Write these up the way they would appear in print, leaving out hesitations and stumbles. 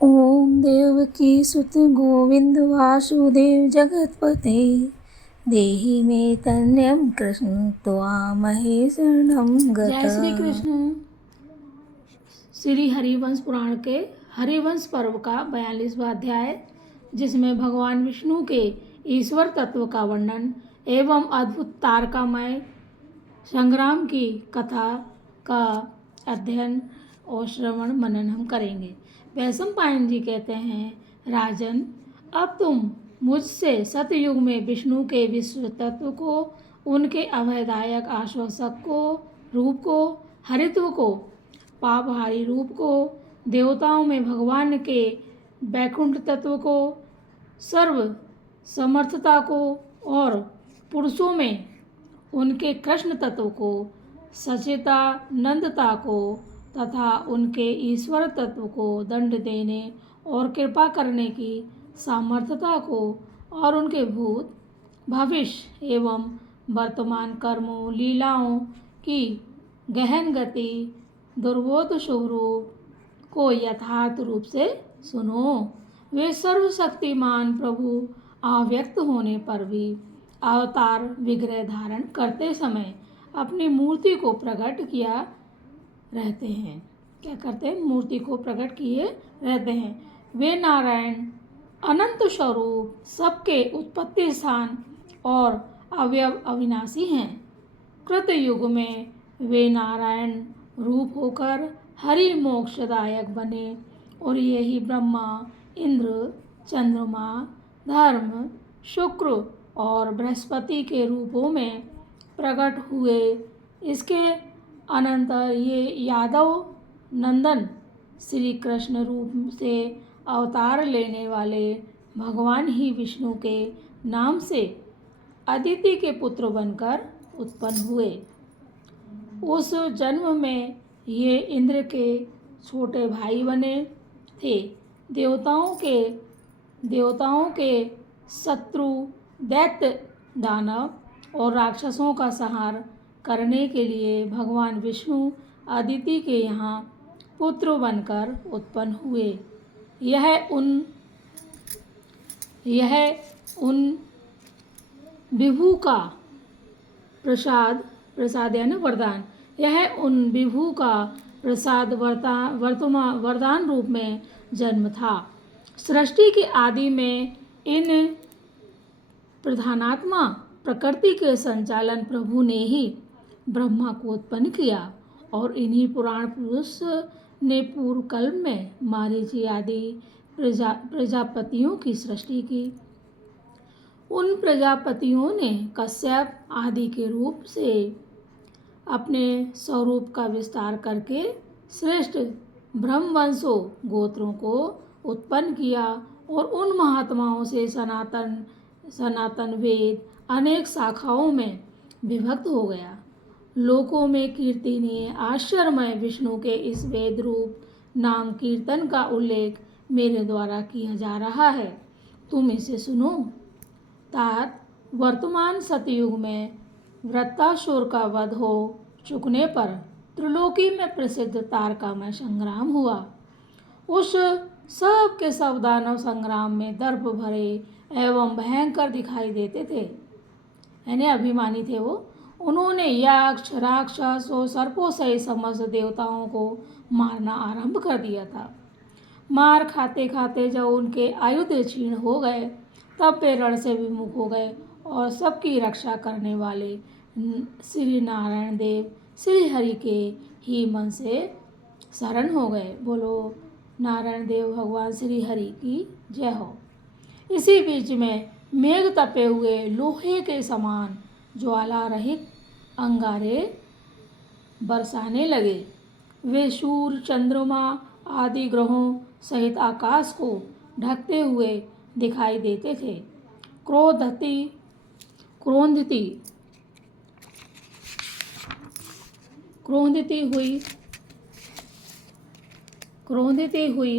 ओम देवकी सुत गोविंद वासुदेव जगतपते देहि मे तन्यम कृष्ण त्वामहे शरणं गतः। जय श्री कृष्ण। श्री हरिवंश पुराण के हरिवंश पर्व का 42वां अध्याय, जिसमें भगवान विष्णु के ईश्वर तत्व का वर्णन एवं अद्भुत तारकामय संग्राम की कथा का अध्ययन और श्रवण मनन हम करेंगे। वैशंपायन जी कहते हैं, राजन, अब तुम मुझसे सतयुग में विष्णु के विश्व तत्व को, उनके अभयदायक आश्वासक को रूप को, हरित्व को, पापहारी रूप को, देवताओं में भगवान के वैकुंठ तत्व को, सर्व समर्थता को और पुरुषों में उनके कृष्ण तत्व को, सचेतानंदता को तथा उनके ईश्वर तत्व को दंड देने और कृपा करने की सामर्थ्यता को और उनके भूत, भविष्य एवं वर्तमान कर्मों, लीलाओं की गहन गति, दुर्बोध स्वरूप को यथार्थ रूप से सुनो। वे सर्वशक्तिमान प्रभु अव्यक्त होने पर भी अवतार विग्रह धारण करते समय अपनी मूर्ति को प्रकट किया रहते हैं। क्या करते हैं? मूर्ति को प्रकट किए रहते हैं। वे नारायण अनंत स्वरूप, सबके उत्पत्ति स्थान और अवयव अविनाशी हैं। कृत युग में वे नारायण रूप होकर हरि मोक्षदायक बने और यही ब्रह्मा, इंद्र, चंद्रमा, धर्म, शुक्र और बृहस्पति के रूपों में प्रकट हुए। इसके अनंतर ये यादव नंदन श्री कृष्ण रूप से अवतार लेने वाले भगवान ही विष्णु के नाम से अदिति के पुत्र बनकर उत्पन्न हुए। उस जन्म में ये इंद्र के छोटे भाई बने थे। देवताओं के शत्रु दैत्य, दानव और राक्षसों का संहार करने के लिए भगवान विष्णु अदिति के यहाँ पुत्र बनकर उत्पन्न हुए। यह उन विभु का प्रसाद यानी वरदान, यह उन विभु का प्रसाद वरदान रूप में जन्म था। सृष्टि की आदि में इन प्रधानात्मा प्रकृति के संचालन प्रभु ने ही ब्रह्मा को उत्पन्न किया और इन्हीं पुराण पुरुष ने पूर्व कल्प में मारीचि आदि प्रजापतियों की सृष्टि की। उन प्रजापतियों ने कश्यप आदि के रूप से अपने स्वरूप का विस्तार करके श्रेष्ठ ब्रह्मवंशों गोत्रों को उत्पन्न किया और उन महात्माओं से सनातन वेद अनेक शाखाओं में विभक्त हो गया। लोकों में कीर्तनीय आश्चर्यमय विष्णु के इस वेद रूप नाम कीर्तन का उल्लेख मेरे द्वारा किया जा रहा है, तुम इसे सुनो। तात वर्तमान सतयुग में वृत्तासुर का वध हो चुकने पर त्रिलोकी में प्रसिद्ध तारकामय संग्राम हुआ। उस सब के सब दानव संग्राम में दर्प भरे एवं भयंकर दिखाई देते थे, यानी अभिमानी थे वो। उन्होंने यक्ष, राक्षस और सर्पों सहित समस्त देवताओं को मारना आरंभ कर दिया था। मार खाते खाते जब उनके आयुध क्षीण हो गए, तब वे रण से विमुख हो गए और सबकी रक्षा करने वाले श्री नारायण देव श्री हरि के ही मन से शरण हो गए। बोलो नारायण देव भगवान श्री हरि की जय हो। इसी बीच में मेघ तपे हुए लोहे के समान ज्वाला रहित अंगारे बरसाने लगे। वे सूर्य, चंद्रमा आदि ग्रहों सहित आकाश को ढकते हुए दिखाई देते थे। क्रोधित हुई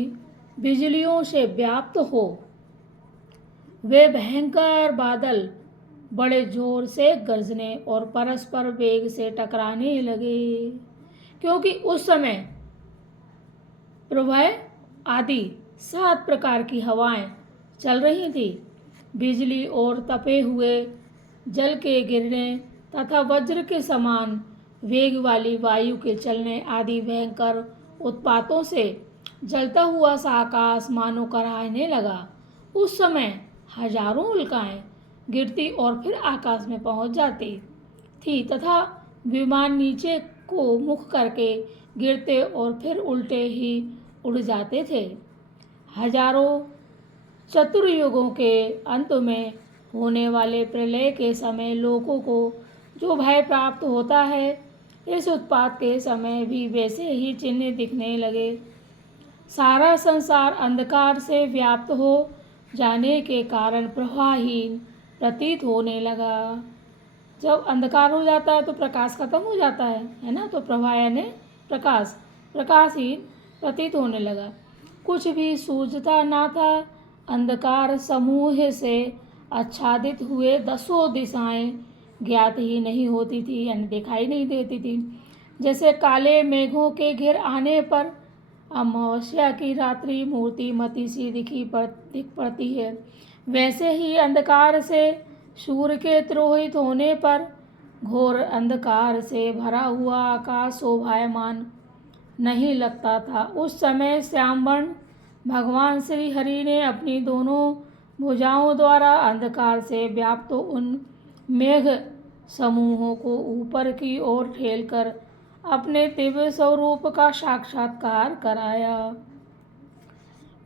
बिजलियों से व्याप्त हो वे भयंकर बादल बड़े जोर से गरजने और परस्पर वेग से टकराने लगे, क्योंकि उस समय प्रभय आदि 7 प्रकार की हवाएं चल रही थी। बिजली और तपे हुए जल के गिरने तथा वज्र के समान वेग वाली वायु के चलने आदि भयंकर उत्पातों से जलता हुआ सा आकाश मानो कराहने लगा। उस समय हजारों उल्काएं गिरती और फिर आकाश में पहुंच जाती थी तथा विमान नीचे को मुख करके गिरते और फिर उल्टे ही उड़ जाते थे। हजारों चतुर्युगों के अंत में होने वाले प्रलय के समय लोगों को जो भय प्राप्त होता है, इस उत्पात के समय भी वैसे ही चिन्ह दिखने लगे। सारा संसार अंधकार से व्याप्त हो जाने के कारण प्रवाहहीन प्रतीत होने लगा। जब अंधकार हो जाता है तो प्रकाश खत्म हो जाता है ना, तो प्रवाह यानी प्रकाशहीन प्रतीत होने लगा। कुछ भी सूझता ना था। अंधकार समूह से आच्छादित हुए 10 दिशाएं ज्ञात ही नहीं होती थी, यानी दिखाई नहीं देती थी। जैसे काले मेघों के घिर आने पर अमावस्या की रात्रि मूर्तिमती सी दिख पड़ती है, वैसे ही अंधकार से सूर्य के तिरोहित होने पर घोर अंधकार से भरा हुआ आकाश शोभायमान नहीं लगता था। उस समय श्यामवर्ण भगवान श्री हरि ने अपनी दोनों भुजाओं द्वारा अंधकार से व्याप्त उन मेघ समूहों को ऊपर की ओर ठेलकर अपने दिव्य स्वरूप का साक्षात्कार कराया।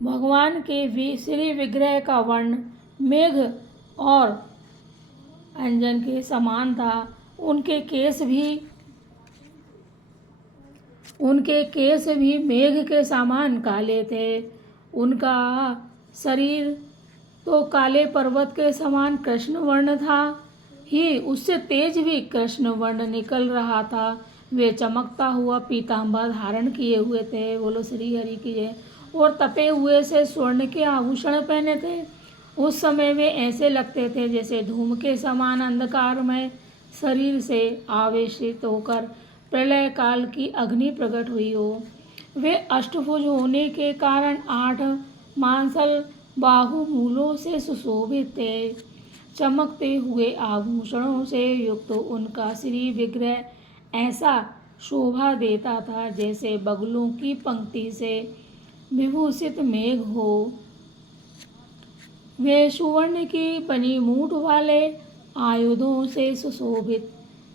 भगवान के श्री विग्रह का वर्ण मेघ और अंजन के समान था। उनके केस भी मेघ के समान काले थे। उनका शरीर तो काले पर्वत के समान कृष्ण वर्ण था ही, उससे तेज भी कृष्ण वर्ण निकल रहा था। वे चमकता हुआ पीतांबर धारण किए हुए थे, बोलो श्री हरि की जय, और तपे हुए से स्वर्ण के आभूषण पहने थे। उस समय वे ऐसे लगते थे जैसे धूम के समान अंधकारमय शरीर से आवेशित होकर प्रलय काल की अग्नि प्रकट हुई हो। वे अष्टभुज होने के कारण 8 मांसल बाहुमूलों से सुशोभित थे। चमकते हुए आभूषणों से युक्त उनका श्री विग्रह ऐसा शोभा देता था जैसे बगुलों की पंक्ति से विभूषित मेघ हो। वे सुवर्ण की बनी मूठ वाले आयुधों से सुशोभित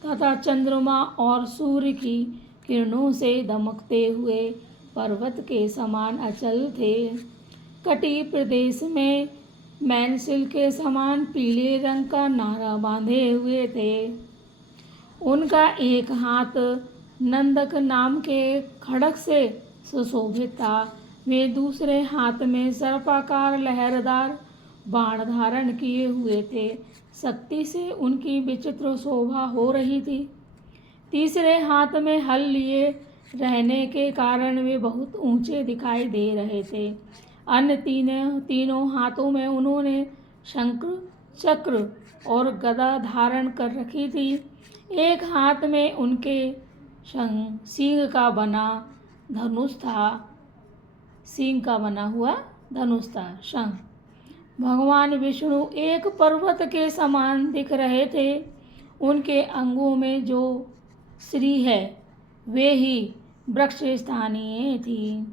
तथा चंद्रमा और सूर्य की किरणों से दमकते हुए पर्वत के समान अचल थे। कटी प्रदेश में मैनसिल के समान पीले रंग का नारा बांधे हुए थे। उनका एक हाथ नंदक नाम के खड़ग से सुशोभित था। वे दूसरे हाथ में सर्पाकार लहरदार बाण धारण किए हुए थे। शक्ति से उनकी विचित्र शोभा हो रही थी। तीसरे हाथ में हल लिए रहने के कारण वे बहुत ऊंचे दिखाई दे रहे थे। अन्य तीनों हाथों में उन्होंने शंख, चक्र और गदा धारण कर रखी थी। एक हाथ में उनके सिंह का बना हुआ धनुष था। शंख। भगवान विष्णु एक पर्वत के समान दिख रहे थे। उनके अंगों में जो श्री है वे ही वृक्ष स्थानीय थी।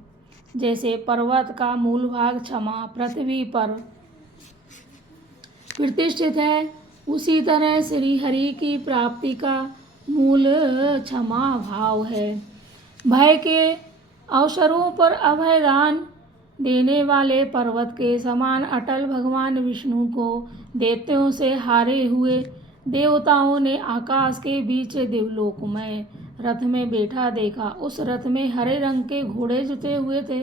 जैसे पर्वत का मूल भाग क्षमा पृथ्वी पर प्रतिष्ठित है, उसी तरह श्री हरि की प्राप्ति का मूल क्षमा भाव है। भय के अवसरों पर अभयदान देने वाले पर्वत के समान अटल भगवान विष्णु को दैत्यों से हारे हुए देवताओं ने आकाश के बीच दिव्यलोकमय रथ में बैठा देखा। उस रथ में हरे रंग के घोड़े जुते हुए थे।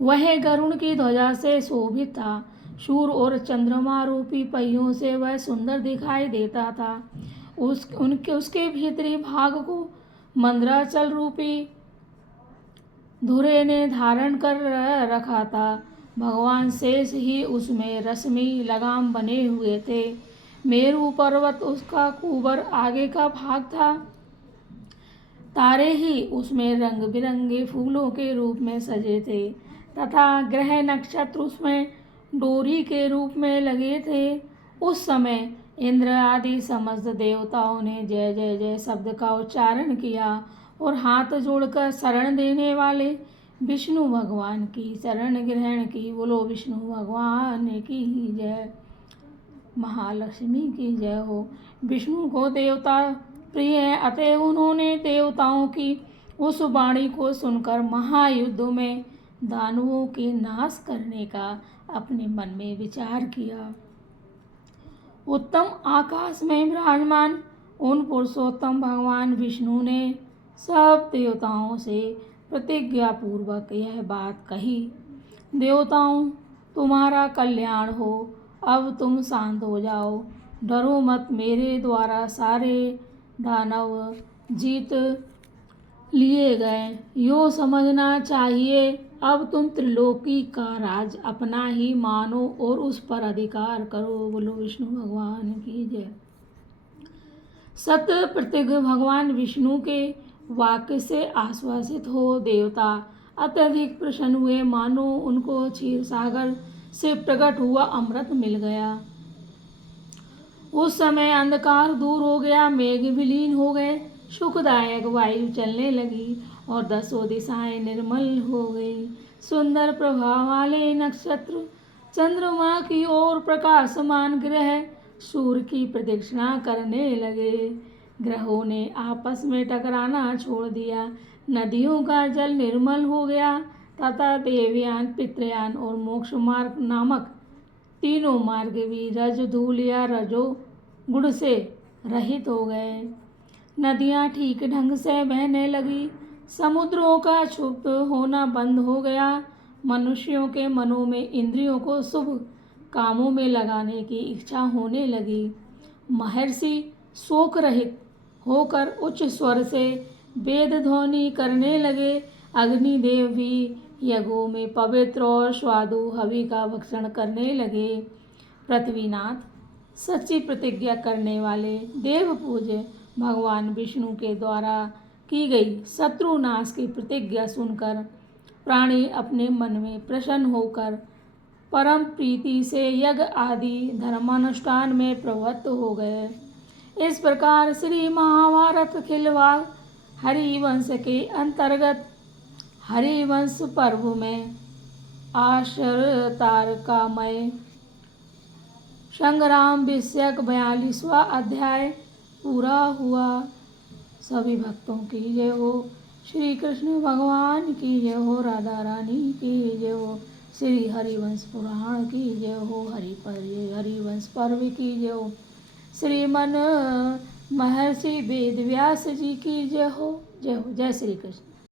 वह गरुड़ की ध्वजा से शोभित था। सूर्य और चंद्रमा रूपी पहियों से वह सुंदर दिखाई देता था। उसके भीतरी भाग को मंदराचल रूपी धुरे ने धारण कर रखा था। भगवान शेष ही उसमें रश्मि लगाम बने हुए थे। मेरु पर्वत उसका कुबर आगे का भाग था। तारे ही उसमें रंग बिरंगे फूलों के रूप में सजे थे। तथा ग्रह नक्षत्र उसमें डोरी के रूप में लगे थे। उस समय इंद्र आदि समस्त देवताओं ने जय जय जय शब्द का उच्चारण किया और हाथ जोड़कर शरण देने वाले विष्णु भगवान की शरण ग्रहण की। बोलो विष्णु भगवान की जय, महालक्ष्मी की जय हो। विष्णु को देवता प्रिय है, अतः उन्होंने देवताओं की उस वाणी को सुनकर महायुद्ध में दानवों के नाश करने का अपने मन में विचार किया। उत्तम आकाश में विराजमान उन पुरुषोत्तम भगवान विष्णु ने सब देवताओं से प्रतिज्ञा पूर्वक यह बात कही, देवताओं तुम्हारा कल्याण हो, अब तुम शांत हो जाओ, डरो मत, मेरे द्वारा सारे दानव जीत लिए गए, यो समझना चाहिए अब तुम त्रिलोकी का राज अपना ही मानो और उस पर अधिकार करो। बोलो विष्णु भगवान की जय। सत प्रतिज्ञ भगवान विष्णु के वाक्य से आश्वासित हो देवता अत्यधिक प्रसन्न हुए, मानो उनको क्षीर सागर से प्रकट हुआ अमृत मिल गया। उस समय अंधकार दूर हो गया, मेघ विलीन हो गए, सुखदायक वायु चलने लगी और दसों दिशाएं निर्मल हो गई। सुंदर प्रभाव वाले नक्षत्र, चंद्रमा की ओर प्रकाशमान ग्रह सूर्य की प्रदक्षिणा करने लगे। ग्रहों ने आपस में टकराना छोड़ दिया, नदियों का जल निर्मल हो गया तथा देवयान, पितृयान और मोक्ष मार्ग नामक तीनों मार्ग भी रज धूल या रजो गुण से रहित हो गए। नदियाँ ठीक ढंग से बहने लगी, समुद्रों का क्षुब्ध होना बंद हो गया, मनुष्यों के मनों में इंद्रियों को शुभ कामों में लगाने की इच्छा होने लगी। महर्षि शोक रहित होकर उच्च स्वर से वेद ध्वनि करने लगे। अग्निदेव भी यज्ञों में पवित्र और स्वादु हवि का भक्षण करने लगे। पृथ्वीनाथ, सच्ची प्रतिज्ञा करने वाले देव पूज्य भगवान विष्णु के द्वारा की गई शत्रु नाश की प्रतिज्ञा सुनकर प्राणी अपने मन में प्रसन्न होकर परम प्रीति से यज्ञ आदि धर्मानुष्ठान में प्रवृत्त हो गए। इस प्रकार श्री महाभारत खिलवाड़ हरिवंश के अंतर्गत हरिवंश पर्व में तारकामय संग्राम विषयक 42वां अध्याय पूरा हुआ। सभी भक्तों की जय हो। श्री कृष्ण भगवान की जय हो। राधा रानी की जय हो। श्री हरिवंश पुराण की जय हो। हरिवंश पर्व की जय हो। श्रीमन महर्षि वेद व्यास जी की जय हो। जय हो। जय श्री कृष्ण।